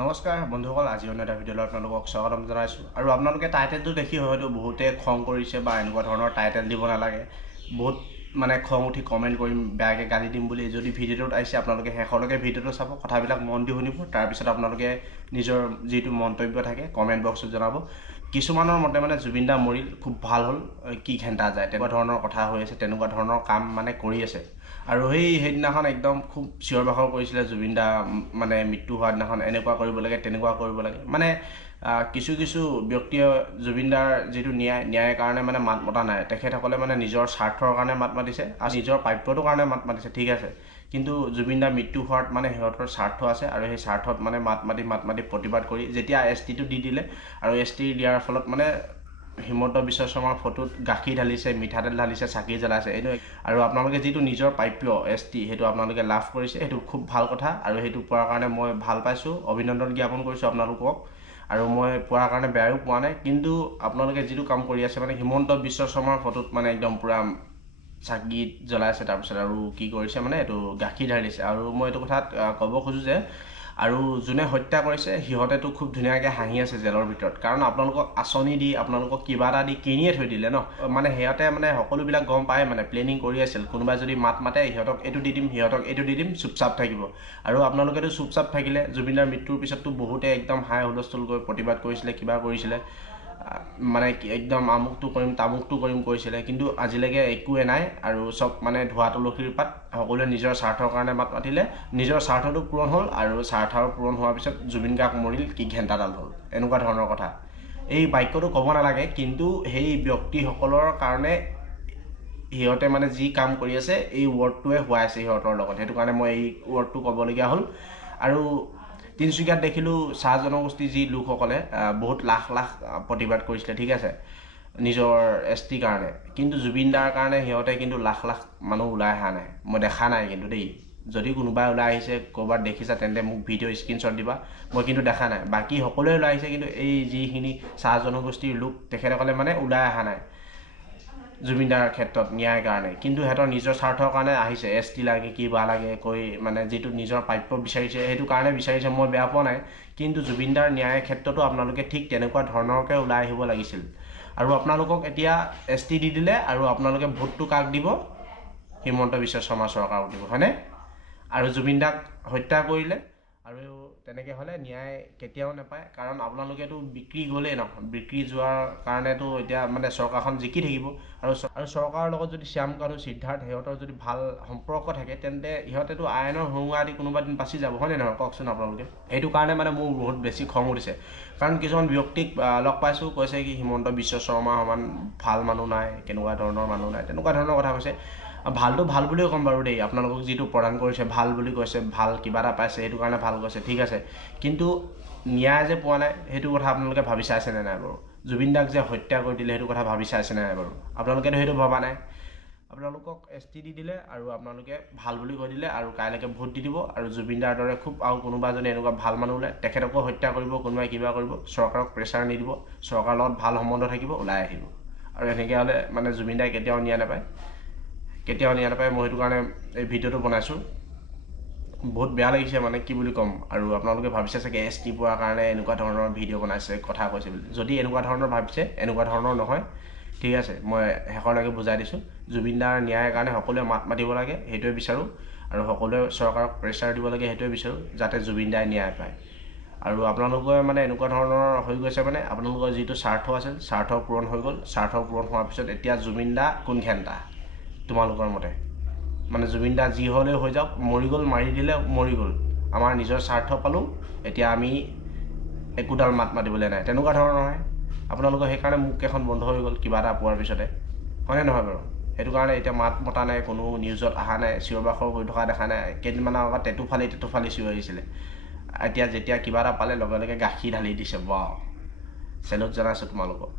নমস্কাৰ বন্ধুসকল, আজি অন্য এটা ভিডিঅ'লৈ আপোনালোকক স্বাগতম জনাইছোঁ। আৰু আপোনালোকে টাইটেলটো দেখি হয়তো বহুতে খং কৰিছে বা এনেকুৱা ধৰণৰ টাইটেল দিব নালাগে, বহুত মানে খং উঠি কমেণ্ট কৰিম, বেয়াকৈ গালি দিম বুলি। যদি ভিডিঅ'টোত আহিছে আপোনালোকে শেষলৈকে ভিডিঅ'টো চাব, কথাবিলাক মন দি শুনিব, তাৰপিছত আপোনালোকে নিজৰ যিটো মন্তব্য থাকে কমেণ্ট বক্সত জনাব। কিছুমানৰ মতে মানে জুবিন দা মৰিল, খুব ভাল হ'ল, কি ঘেণ্টা যায়, তেনেকুৱা ধৰণৰ কথা হৈ আছে, তেনেকুৱা ধৰণৰ কাম মানে কৰি আছে। আৰু সেইদিনাখন একদম খুব চিঞৰ বাখৰ কৰিছিলে জুবিন দা মানে মৃত্যু হোৱাৰ দিনাখন এনেকুৱা কৰিব লাগে তেনেকুৱা কৰিব লাগে। মানে কিছু ব্যক্তিয়ে জুবিন দাৰ যিটো ন্যায়ৰ কাৰণে মানে মাত মতা নাই, তেখেতসকলে মানে নিজৰ স্বাৰ্থৰ কাৰণে মাত মাতিছে আৰু নিজৰ প্ৰাপ্যটোৰ কাৰণে মাত মাতিছে, ঠিক আছে। কিন্তু জুবিন দাৰ মৃত্যু হোৱাত মানে সিহঁতৰ স্বাৰ্থ আছে আৰু সেই স্বাৰ্থত মানে মাত মাতি প্ৰতিবাদ কৰি যেতিয়া ST টো দি দিলে আৰু ST দিয়াৰ ফলত মানে হিমন্ত বিশ্ব শৰ্মাৰ ফটোত গাখীৰ ঢালিছে, মিঠাতেল ঢালিছে, চাকি জ্বলাইছে। এইটো আৰু আপোনালোকে যিটো নিজৰ প্ৰাপ্য ST সেইটো আপোনালোকে লাভ কৰিছে, সেইটো খুব ভাল কথা। আৰু সেইটো পোৱাৰ কাৰণে মই ভাল পাইছোঁ, অভিনন্দন জ্ঞাপন কৰিছোঁ আপোনালোকক। আৰু মই পোৱাৰ কাৰণে বেয়াও পোৱা নাই। কিন্তু আপোনালোকে যিটো কাম কৰি আছে মানে হিমন্ত বিশ্ব শৰ্মাৰ ফটোত মানে একদম পূৰা চাকি জ্বলাইছে, তাৰপিছত আৰু কি কৰিছে মানে এইটো গাখীৰ ঢালিছে। আৰু মই এইটো কথাত ক'ব খোজোঁ যে আৰু যোনে হত্যা কৰিছে সিহঁতেতো খুব ধুনীয়াকৈ হাঁহি আছে জেলৰ ভিতৰত, কাৰণ আপোনালোকক আঁচনি দি আপোনালোকক কিবা এটা দি কিনিয়ে থৈ দিলে ন। মানে সিহঁতে মানে সকলোবিলাক গম পায়, মানে প্লেনিং কৰি আছিল, কোনোবাই যদি মাত মাতে সিহঁতক এইটো দি দিম, সিহঁতক এইটো দি দিম, চুপচাপ থাকিব। আৰু আপোনালোকেতো চুপচাপ থাকিলে। জুবিনদাৰ মৃত্যুৰ পিছততো বহুতে একদম হাই হুলস্থুল কৰি প্ৰতিবাদ কৰিছিলে, কিবা কৰিছিলে, মানে একদম আমুকটো কৰিম তামুকটো কৰিম কৈছিলে, কিন্তু আজিলৈকে একোৱে নাই। আৰু চব মানে ধোৱা তুলসীৰ পাত, সকলোৱে নিজৰ স্বাৰ্থৰ কাৰণে মাত মাতিলে, নিজৰ স্বাৰ্থটো পূৰণ হ'ল। আৰু স্বাৰ্থ পূৰণ হোৱাৰ পিছত জুবিন গাৰ্গ মৰিল, কি ঘেণ্টাডাল হ'ল, এনেকুৱা ধৰণৰ কথা। এই বাক্যটো ক'ব নালাগে, কিন্তু সেই ব্যক্তিসকলৰ কাৰণে সিহঁতে মানে যি কাম কৰি আছে এই ৱৰ্ডটোৱে হোৱাই আছে সিহঁতৰ লগত, সেইটো কাৰণে মই এই ৱৰ্ডটো ক'বলগীয়া হ'ল। আৰু তিনিচুকীয়াত দেখিলোঁ চাহ জনগোষ্ঠীৰ যি লোকসকলে বহুত লাখ প্ৰতিবাদ কৰিছিলে, ঠিক আছে, নিজৰ ST কাৰণে। কিন্তু জুবিন দাৰ কাৰণে সিহঁতে কিন্তু লাখ মানুহ ওলাই অহা নাই, মই দেখা নাই কিন্তু দেই। যদি কোনোবাই ওলাই আহিছে ক'ৰবাত দেখিছা তেন্তে মোক ভিডিঅ' স্ক্ৰীনশ্বট দিবা, মই কিন্তু দেখা নাই। বাকী সকলোৱে ওলাই আহিছে, কিন্তু এই যিখিনি চাহ জনগোষ্ঠীৰ লোক তেখেতসকলে মানে ওলাই অহা নাই জুবিন দাৰ ক্ষেত্ৰত ন্যায়ৰ কাৰণে। কিন্তু সিহঁতৰ নিজৰ স্বাৰ্থৰ কাৰণে আহিছে, ST লাগে কিবা লাগে কৈ, মানে যিটো নিজৰ প্ৰাপ্য বিচাৰিছে সেইটো কাৰণে বিচাৰিছে, মই বেয়া পোৱা নাই। কিন্তু জুবিন দাৰ ন্যায়ৰ ক্ষেত্ৰতো আপোনালোকে ঠিক তেনেকুৱা ধৰণৰকৈ ওলাই আহিব লাগিছিল। আৰু আপোনালোকক এতিয়া ST দি দিলে আৰু আপোনালোকে ভোটটো কাক দিব? হিমন্ত বিশ্ব শৰ্মা চৰকাৰক দিব, হয়নে? আৰু জুবিন দাক হত্যা কৰিলে, আৰু তেনেকৈ হ'লে ন্যায় কেতিয়াও নাপায়। কাৰণ আপোনালোকেতো বিক্ৰী গ'লেই ন, বিক্ৰী যোৱাৰ কাৰণেতো এতিয়া মানে চৰকাৰখন জিকি থাকিব। আৰু চৰকাৰৰ লগত যদি শ্যাম কানু, সিদ্ধাৰ্থ সিহঁতৰ যদি ভাল সম্পৰ্ক থাকে তেন্তে ইহঁতেতো আইনৰ সুৰুঙা দি কোনোবা দিন বাচি যাব, হয়নে নহয় কওকচোন আপোনালোকে? সেইটো কাৰণে মানে মোৰ বহুত বেছি খং উঠিছে। কাৰণ কিছুমান ব্যক্তিক লগ পাইছোঁ, কৈছে কি হিমন্ত বিশ্ব শৰ্মাৰ সমান ভাল মানুহ নাই, কেনেকুৱা ধৰণৰ মানুহ নাই, তেনেকুৱা ধৰণৰ কথা কৈছে। ভালটো ভাল বুলিও ক'ম বাৰু দেই, আপোনালোকক যিটো প্ৰদান কৰিছে ভাল বুলি কৈছে, ভাল কিবা এটা পাইছে সেইটো কাৰণে ভাল কৈছে, ঠিক আছে। কিন্তু ন্যায় যে পোৱা নাই সেইটো কথা আপোনালোকে ভাবি চাইছেনে নাই বাৰু? জুবিন দাক যে হত্যা কৰি দিলে সেইটো কথা ভাবি চাইছেনে নাই বাৰু? আপোনালোকেতো সেইটো ভবা নাই। আপোনালোকক ST দি দিলে আৰু আপোনালোকে ভাল বুলি কৈ দিলে, আৰু কাইলৈকে ভোট দি দিব, আৰু জুবিন দাৰ দৰে খুব আৰু কোনোবা যদি এনেকুৱা ভাল মানুহ ওলায় তেখেতকো হত্যা কৰিব, কোনোবাই কিবা কৰিব, চৰকাৰক প্ৰেছাৰ নিদিব, চৰকাৰৰ লগত ভাল সম্বন্ধ থাকিব, ওলাই আহিব। আৰু এনেকৈ হ'লে মানে জুবিন দাই কেতিয়াও ন্যায় নাপায়, মই সেইটো কাৰণে এই ভিডিঅ'টো বনাইছোঁ। বহুত বেয়া লাগিছে, মানে কি বুলি ক'ম। আৰু আপোনালোকে ভাবিছে চাগে ST পোৱাৰ কাৰণে এনেকুৱা ধৰণৰ ভিডিঅ' বনাইছে, কথা কৈছে বুলি। যদি এনেকুৱা ধৰণৰ ভাবিছে, এনেকুৱা ধৰণৰ নহয়, ঠিক আছে। মই শেষলৈকে বুজাই দিছোঁ, জুবিন দাৰ ন্যায়ৰ কাৰণে সকলোৱে মাত মাতিব লাগে, সেইটোৱে বিচাৰোঁ। আৰু সকলোৱে চৰকাৰক প্ৰেছাৰ দিব লাগে, সেইটোৱে বিচাৰোঁ, যাতে জুবিন দাই ন্যায় পায়। আৰু আপোনালোকে মানে এনেকুৱা ধৰণৰ হৈ গৈছে, মানে আপোনালোকৰ যিটো স্বাৰ্থ আছিল স্বাৰ্থ পূৰণ হৈ গ'ল। স্বাৰ্থ পূৰণ হোৱাৰ পিছত এতিয়া জুবিন দা কোন ঘেণ্টা তোমালোকৰ মতে? মানে জুবিন দা যি হ'লেও হৈ যাওক, মৰি গ'ল, মাৰি দিলে মৰি গ'ল, আমাৰ নিজৰ স্বাৰ্থ পালোঁ, এতিয়া আমি একোডাল মাত মাতিবলৈ নাই, তেনেকুৱা ধৰণৰ নহয়। আপোনালোকৰ সেইকাৰণে মুখকেইখন বন্ধ হৈ গ'ল কিবা এটা পোৱাৰ পিছতে, হয়নে নহয় বাৰু? সেইটো কাৰণে এতিয়া মাত মতা নাই, কোনো নিউজত অহা নাই, চিঞৰ বাখৰ কৰি থকা দেখা নাই। কেইদিনমানৰ আগত টেটু ফালি চিঞৰ আহিছিলে, এতিয়া যেতিয়া কিবা এটা পালে লগে লগে গাখীৰ ঢালি দিছে। ৱাও, চেলুট জনাইছোঁ তোমালোকক।